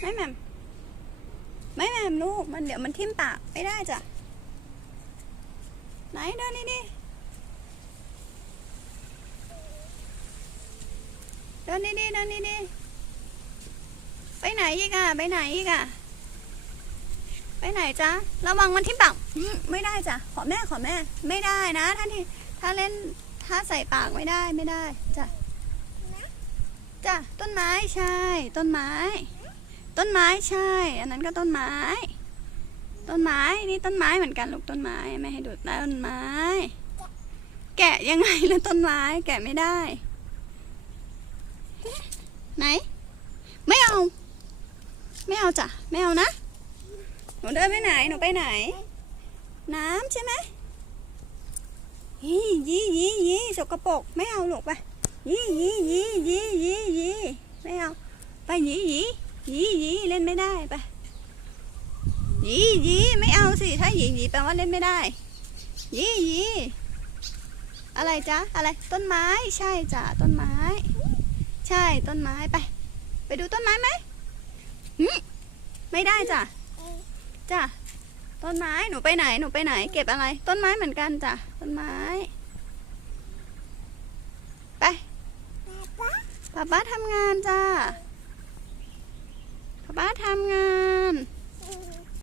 ไม่แม่มไม่แม่มลูกมันเดี๋ยวมันทิ่มปากไม่ได้จ้ะไหนเดินนี่ดิเดินนี่ดิเดินนี่ดิไปไหนอีกอะไปไหนอีกอะไปไหนจ๊ะระวังมันทิ่มปากไม่ได้จ้ะขอแม่ขอแม่ ไม่ได้นะถ้านที่ถ้าเล่นถ้าใส่ปากไม่ได้ไม่ได้จ้ะจ้ะต้นไม้ใช่ ต้นไม้ ต้นไม้ใช่ อันนั้นก็ต้นไม้ ต้นไม้นี่ต้นไม้เหมือนกันลูกต้นไม้แม่ให้ดูต้นไม้ แกะยังไงล่ะต้นไม้ แกะไม่ได้ ไหน ไม่เอา ไม่เอาจ้ะไม่เอานะหนูเดินไปไหนหนูไปไหน น้ำใช่ไหมยี่ยี่ยี่ยี่สกปรกไม่เอาลูกไปยี่ยี่ยี่ยี่ยี่ยี่ไม่เอาไปยี่ยี่ ยี่ยี่เล่นไม่ได้ไปยี่ยี่ไม่เอาสิถ้ายี่ยี่แปลว่าเล่นไม่ได้ยี่ยี่อะไรจ๊ะอะไรต้นไม้ใช่จ้ะต้นไม้ ใช่ต้นไม้ไป ไปดูต้นไม้ไหมหึไม่ได้จ้ะจ้ะต้นไม้หนูไปไหนหนูไปไหน เก็บอะไร ต้นไม้เหมือนกันจ้ะต้นไม้ ไปป้าป้าทำงานจ้า ป้าป้าทำงาน